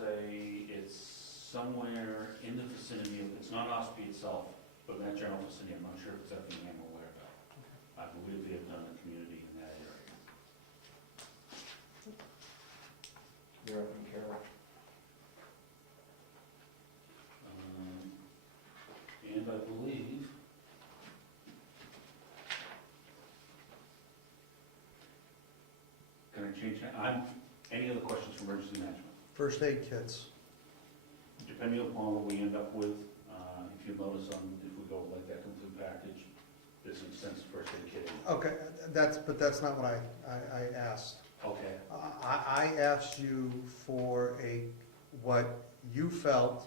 say it's somewhere in the vicinity of, it's not Ospey itself, but in that general vicinity. I'm not sure if it's Effingham or wherever. I believe they have done a community in that area. They're up in Carroll. And I believe can I change that? Any other questions for emergency management? First aid kits. Depending upon what we end up with, if you notice if we go like that complete package, there's an extensive first aid kit. Okay, but that's not what I asked. Okay. I asked you for what you felt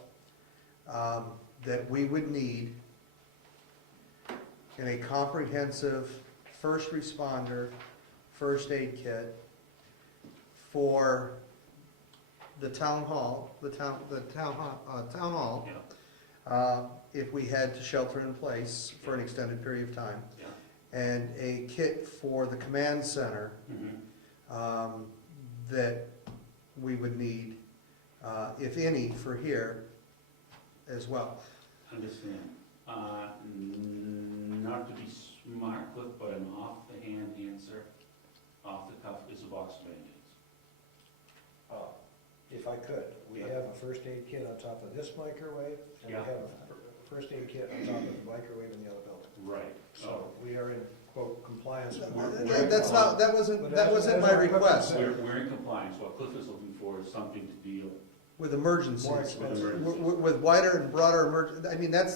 that we would need in a comprehensive first responder first aid kit for the town hall, town hall, Yeah. if we had to shelter in place for an extended period of time, Yeah. and a kit for the command center Mm-hmm. that we would need, if any, for here as well. Understand. Not to be smart, Cliff, but an off-the-hand answer, off the cuff, is a box of Band-Aids. If I could, we have a first aid kit on top of this microwave, and we Yeah. have a first aid kit on top of the microwave in the other building. Right. So we are in, quote, compliance with. That wasn't my request. We're in compliance. What Cliff is looking for is something to deal With emergencies. More with expensive. emergencies. With wider and broader I mean, that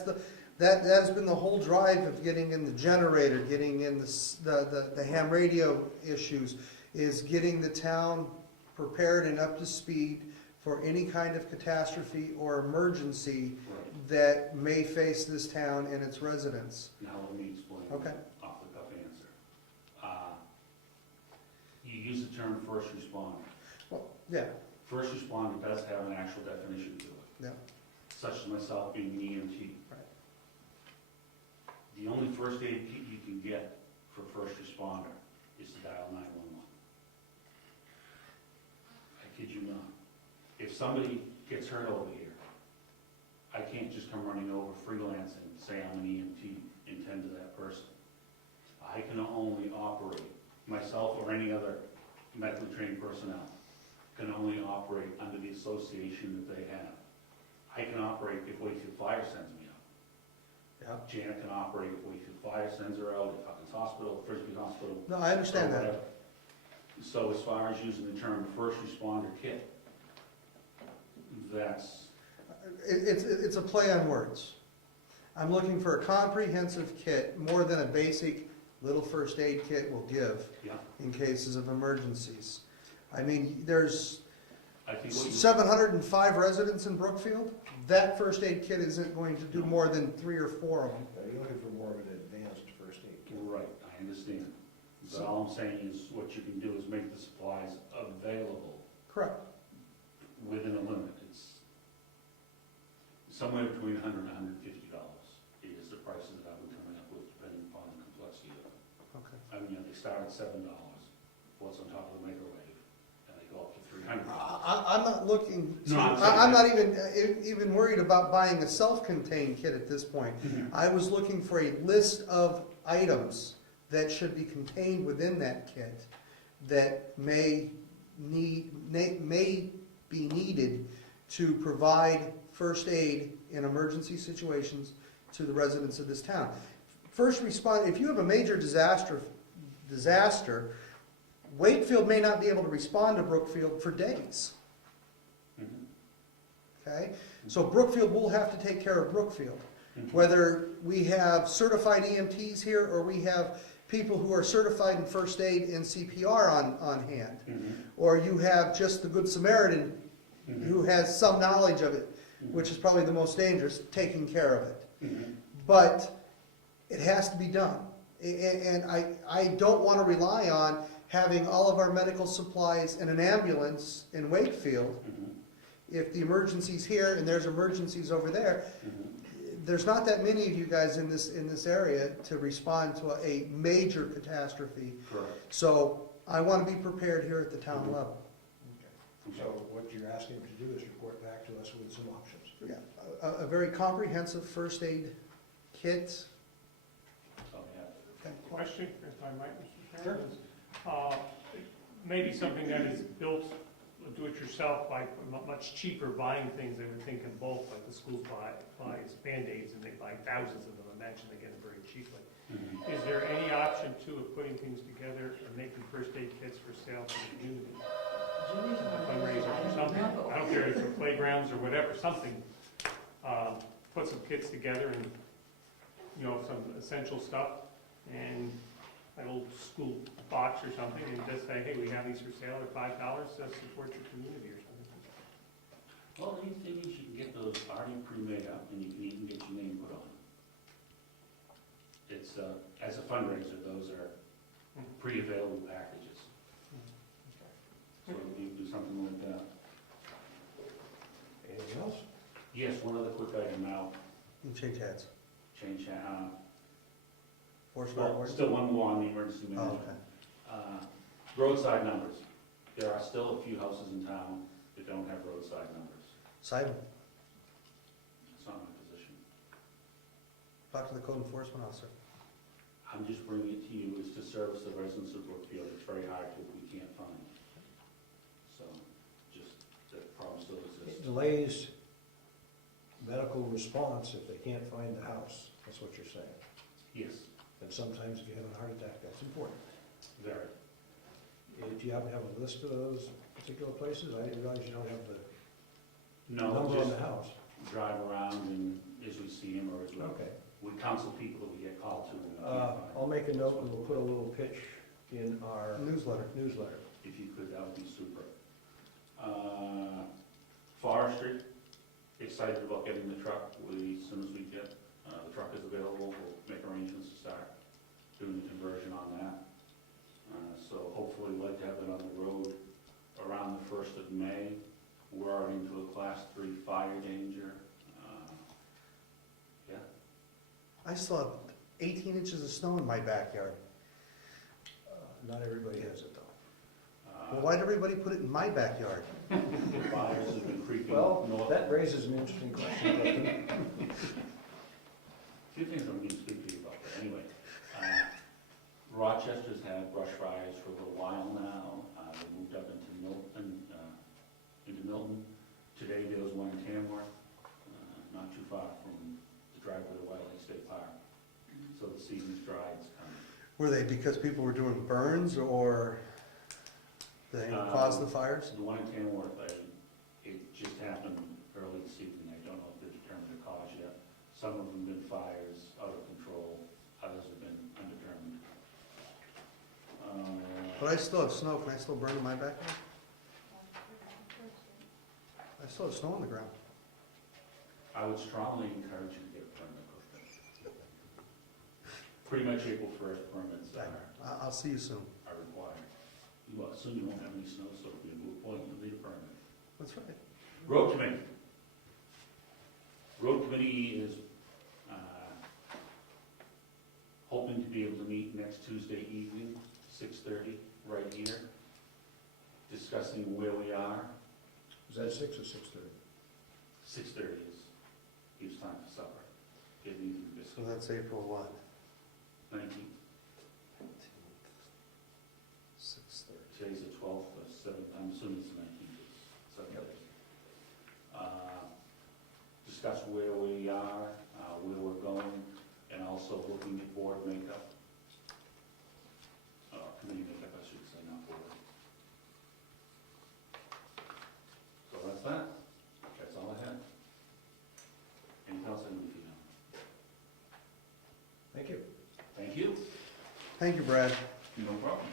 has been the whole drive of getting in the generator, getting in the ham radio issues, is getting the town prepared and up to speed for any kind of catastrophe or emergency Right. that may face this town and its residents. Now let me explain. Okay. Off the cuff answer. You use the term first responder. Well, yeah, First responder does have an actual definition to it, yeah, such as myself being an EMT. right. The only first aid kit you can get for first responder is to dial 911. I kid you not. If somebody gets hurt over here, I can't just come running over freelancing, say I'm an EMT, and tend to that person. I can only operate, myself or any other medically trained personnel, can only operate under the association that they have. I can operate if Wakefield Fire sends me out. Yeah. Janet can operate if Wakefield Fire sends her out, if Hawkins Hospital, Frisbee Hospital. No, I understand or that. whatever. So as far as using the term first responder kit, that's, It's a play on words. I'm looking for a comprehensive kit, more than a basic little first aid kit will give yeah, in cases of emergencies. I mean, there's I think what you, 705 residents in Brookfield. That first aid kit isn't going to do more than 3 or 4 of them. You're looking for more of an advanced first aid kit. right, I understand. But all I'm saying is what you can do is make the supplies available Correct. within a limit. It's somewhere between $100 and $150 is the prices that I've been coming up with, depending upon the complexity of it. Okay. I mean, they start at $7, what's on top of the microwave, and they go up to $300. I'm not looking. No, I'm saying I'm not even worried about buying a self-contained kit at this point. Mhm. I was looking for a list of items that should be contained within that kit that may be needed to provide first aid in emergency situations to the residents of this town. First respond, if you have a major disaster, Wakefield may not be able to respond to Brookfield for days. Mhm. Okay? So Brookfield will have to take care of Brookfield. Mhm. Whether we have certified EMTs here or we have people who are certified in first aid and CPR on hand, Mhm. or you have just the Good Samaritan Mhm. who has some knowledge of it, which is probably the most dangerous, taking care of it. Mhm. But it has to be done. And I don't want to rely on having all of our medical supplies in an ambulance in Wakefield. Mhm. If the emergency's here and there's emergencies over there, Mhm. there's not that many of you guys in this area to respond to a major catastrophe. Correct. So I want to be prepared here at the town level. So what you're asking them to do is report back to us with some options. Yeah, a very comprehensive first aid kit. So, yeah. Okay. Question, if I might, Mr. Chairman, is, maybe something that is built, do-it-yourself, by much cheaper buying things, they would think in bulk, like the schools buys Band-Aids, and they buy thousands of them, I imagine they get them very cheaply. Mhm. Is there any option, too, of putting things together or making first aid kits for sale to the community? Fundraiser or something, I don't care if it's for playgrounds or whatever, something, put some kits together and, you know, some essential stuff, and a little school box or something, and just say, hey, we have these for sale, they're $5, support your community or something. Well, the thing is, you can get those already pre-made up, and you can even get your name put on. It's, as a fundraiser, those are pre-available packages. So you do something like that. Anything else? Yes, one other quick item now, And change hats. change, Force fire well, warden. still one more on the emergency Oh, management. okay. Roadside numbers. There are still a few houses in town that don't have roadside numbers. Simon, It's not my position. talk to the code enforcement officer. I'm just bringing it to you as to service the residents of Brookfield. It's very hard to, if we can't find. So, just, that problem still It exists. delays medical response if they can't find the house, that's what you're saying. Yes, And sometimes if you have a heart attack, that's important. very. Do you happen to have a list of those particular places? I didn't realize you don't have the No, number on just the house. drive around and as we see them or as Okay. we counsel people that we get called to and we can't find. I'll make a note and we'll put a little pitch in our Newsletter. newsletter. If you could, that would be super. Forestry, excited about getting the truck. As soon as we get, the truck is available, we'll make arrangements to start doing the conversion on that. So hopefully we'd like to have it on the road around the 1st of May. We're already into a class 3 fire danger. Yeah, I still have 18 inches of snow in my backyard. Not everybody has it though. Well, why'd everybody put it in my backyard? Fires have been creeping Well, north. that raises an interesting question. Dustin. A few things I'm going to speak to you about, but anyway. Rochester's had brush fires for a little while now. They moved up into Milton. Today there was one in Tamworth, not too far from the driveway to Wild Lake State Park. So the season's dry, it's coming. Were they because people were doing burns or they caused the fires? The one in Tamworth, it just happened early this evening. I don't know if they've determined the cause yet. Some of them have been fires out of control, others have been undetermined. But I still have snow. Can I still burn in my backyard? I still have snow on the ground. I would strongly encourage you to get a permit with it. Pretty much April 1st permits I'll see you soon. are required. Well, soon you won't have any snow, so if you move point, you'll need a permit. That's right. Road committee. Road committee is hoping to be able to meet next Tuesday evening, 6:30, right here, discussing where we are. Is that 6 or 6:30? 6:30 gives time for supper. Get evening So biscuit. that's April what? 19th. 6:30. Today's the 12th, or 7th, I'm assuming it's the 19th, it's 7 days. Discuss where we are, where we're going, and also looking at board makeup. Committee makeup, I should say, not board. So that's that. That's all I had. Anything else I need to know? Thank you. Thank you. Thank you, Brad. No problem.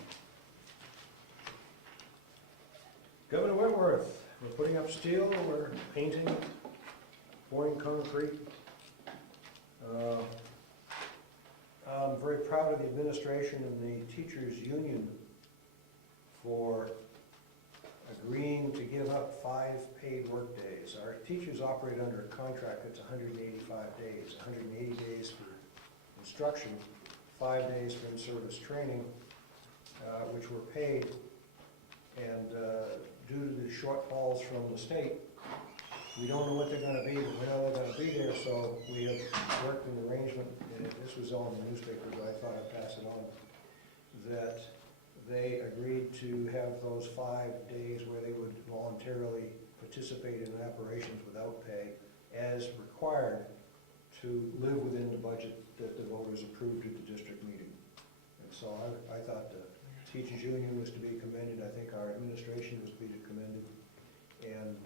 Governor Wentworth, we're putting up steel, we're painting, pouring concrete. I'm very proud of the administration and the teachers' union for agreeing to give up 5 paid workdays. Our teachers operate under a contract that's 185 days, 180 days for instruction, 5 days for in-service training, which were paid. And due to the shortfalls from the state, we don't know what they're gonna be, but we know they're gonna be there, so we have worked an arrangement, and this was on the newspaper, but I thought I'd pass it on, that they agreed to have those 5 days where they would voluntarily participate in operations without pay as required to live within the budget that the voters approved at the district meeting. And so I thought the teachers union was to be commended, I think our administration was to be commended, and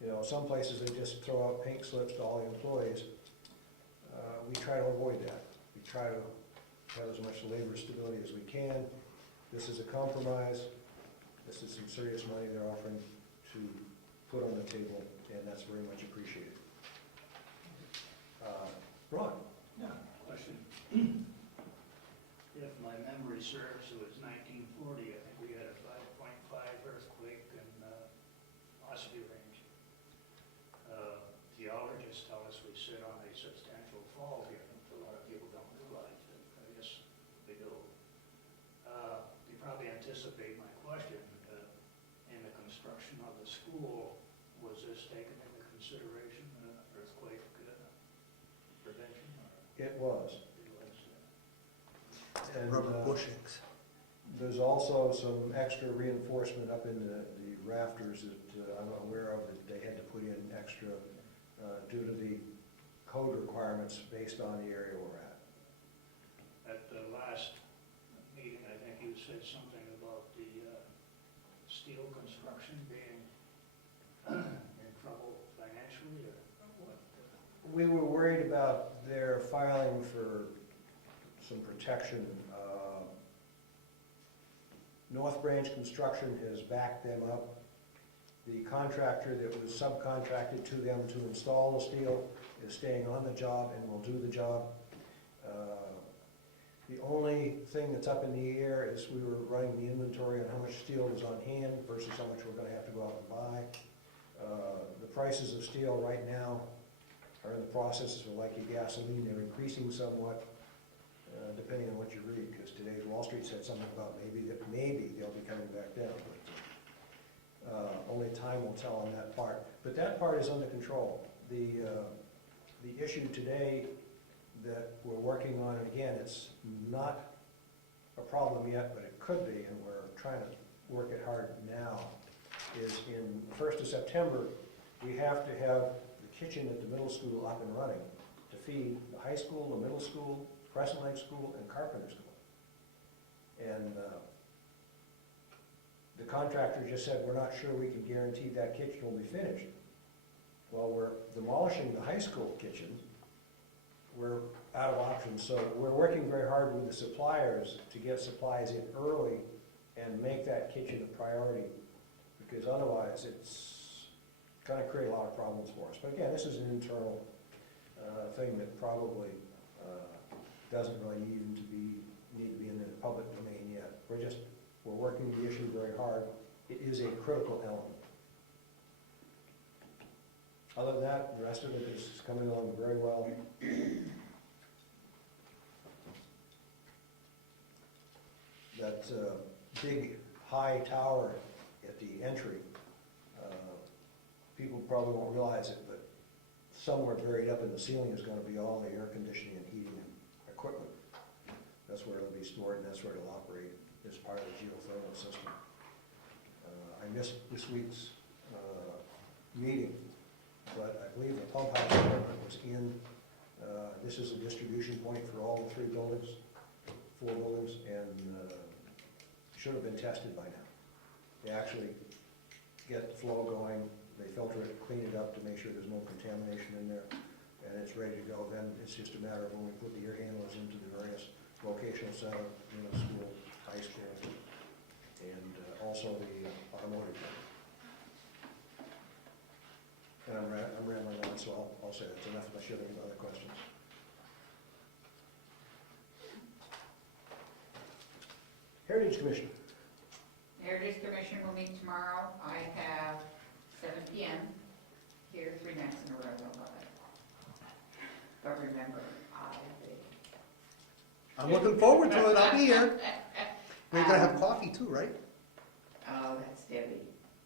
you know, some places they just throw out pink slips to all the employees. We try to avoid that. We try to have as much labor stability as we can. This is a compromise. This is some serious money they're offering to put on the table, and that's very much appreciated. Ron? Yeah, question. If my memory serves, it was 1940, I think we had a 5.5 earthquake in Ossipee Range. Geologists tell us we sit on a substantial fault here. A lot of people don't realize it. I guess they do. You probably anticipate my question. In the construction of the school, was this taken into consideration, earthquake prevention? It was. It was, And, Rubber bushings. There's also some extra reinforcement up in the rafters that I'm aware of that they had to put in extra due to the code requirements based on the area we're at. At the last meeting, I think you said something about the steel construction being in trouble financially, or what? We were worried about their filing for some protection. North Branch Construction has backed them up. The contractor that was subcontracted to them to install the steel is staying on the job and will do the job. The only thing that's up in the air is we were running the inventory on how much steel was on hand versus how much we're gonna have to go out and buy. The prices of steel right now are in the process of like your gasoline, they're increasing somewhat, depending on what you read, because today's Wall Street said something about maybe they'll be coming back down, but only time will tell on that part. But that part is under control. The issue today that we're working on, and again, it's not a problem yet, but it could be, and we're trying to work it hard now, is in the 1st of September, we have to have the kitchen at the middle school up and running to feed the high school, the middle school, Crescent Lake School, and Carpenter School. And the contractor just said, we're not sure we can guarantee that kitchen will be finished. Well, we're demolishing the high school kitchen. We're out of options, so we're working very hard with the suppliers to get supplies in early and make that kitchen a priority, because otherwise it's gonna create a lot of problems for us. But again, this is an internal thing that probably doesn't really need to be in the public domain yet. We're working the issue very hard. It is a critical element. Other than that, the rest of it is coming along very well. That big high tower at the entry, people probably won't realize it, but somewhere buried up in the ceiling is going to be all the air conditioning and heating equipment. That's where it'll be stored, and that's where it'll operate as part of the geothermal system. I missed this week's meeting, but I believe the pump house equipment was in. This is a distribution point for all the 4 buildings, and should have been tested by now. They actually get the flow going, they filter it, clean it up to make sure there's no contamination in there, and it's ready to go. Then it's just a matter of when we put the air handlers into the various vocational center, middle school, high school, and also the automotive. And I'm rambling on, so I'll say that's enough unless you have any other questions. Heritage Commission. Heritage Commission will meet tomorrow. I have 7 p.m. here 3 nights in a row. I love it. But remember, I'm looking forward to it, I'll be here. We're gonna have coffee too, right? Oh, that's Debbie.